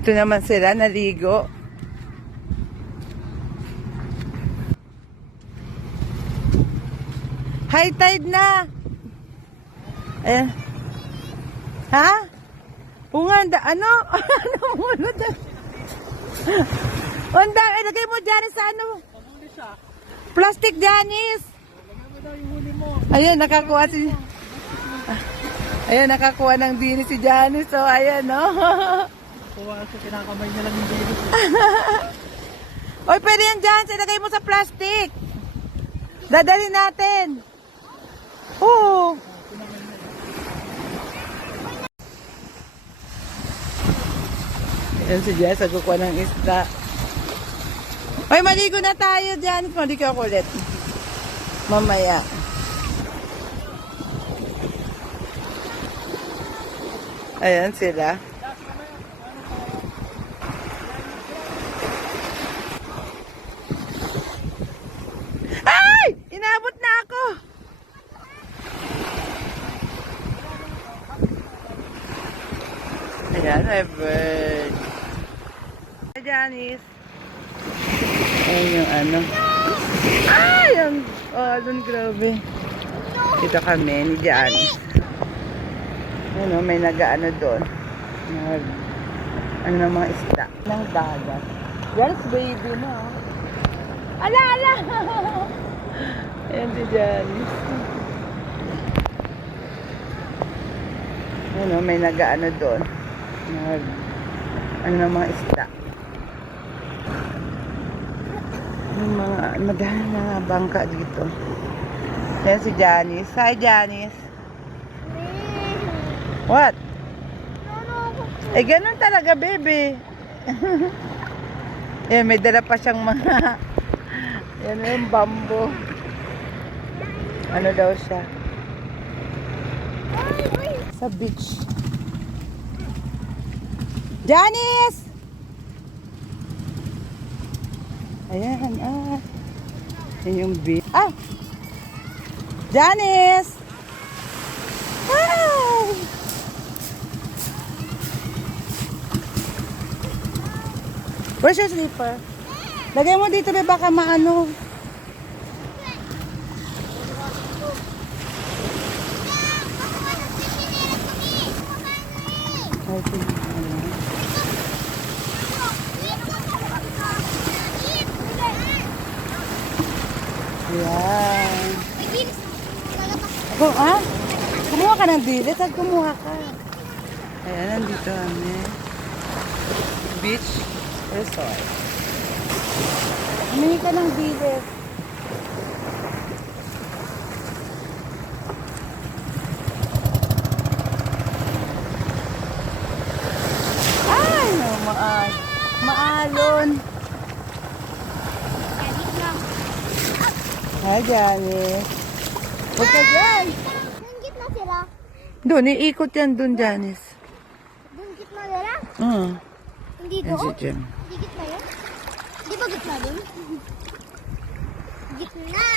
Ito naman sila, naligo. High tide na. Ayan. Ha? Unganda, ano? Ano muna dyan? Onda, ilagay mo dyan sa ano? Plastic, Janice. Ayun, nakakuha si... Ayun, nakakuha ng dinis si Janice. So, ayan, no? Kuha sa kinakamay niya lang yung dinis. Oy, pwede yan, Janice. Ilagay mo sa plastic. Dadalhin natin. Oo. Ayan si Janice, nagkukuha ng isda. Oy, maligo na tayo, Janice. Maligo ako ulit. Mamaya. Ayan sila. Ay! Inabot na ako! Ayan, my bird. Hi, Janice. Ayan yung ano. Ay! Doon, grabe. Dito kami ni Janice. Ano, may nag-ano doon. Ano ng mga isda. Ng dagat. Janice, baby na. Ala, ala! Ayan si Janice. Ano, may nag-ano doon. Ano ng mga isda. Yung mga, madami na bangka dito. Ayan si Janice. Hi, Janice. What? Eh, ganun talaga, baby. Yan, may dala pa siyang mga... Yan yung bamboo. Ano daw siya? Sa beach. Janice! Ayan, Yan yung beach. Ah! Janice! Wow! Where's your slipper? Lagay mo dito, be, baka maano. Ayan. Kumuha ka ng dilit at kumuha ka. Ayan, nandito kami. Beach resort. Humingi ka ng dilit. Ay, no, maalon. Hi, Janice. Huwag ka dyan. Doon gitna sila. Doon, iikot yan doon, Janice. Doon gitna sila? Hindi Yan si doon? Jem. Hindi gitna yun? Di ba gitna doon? Gitna.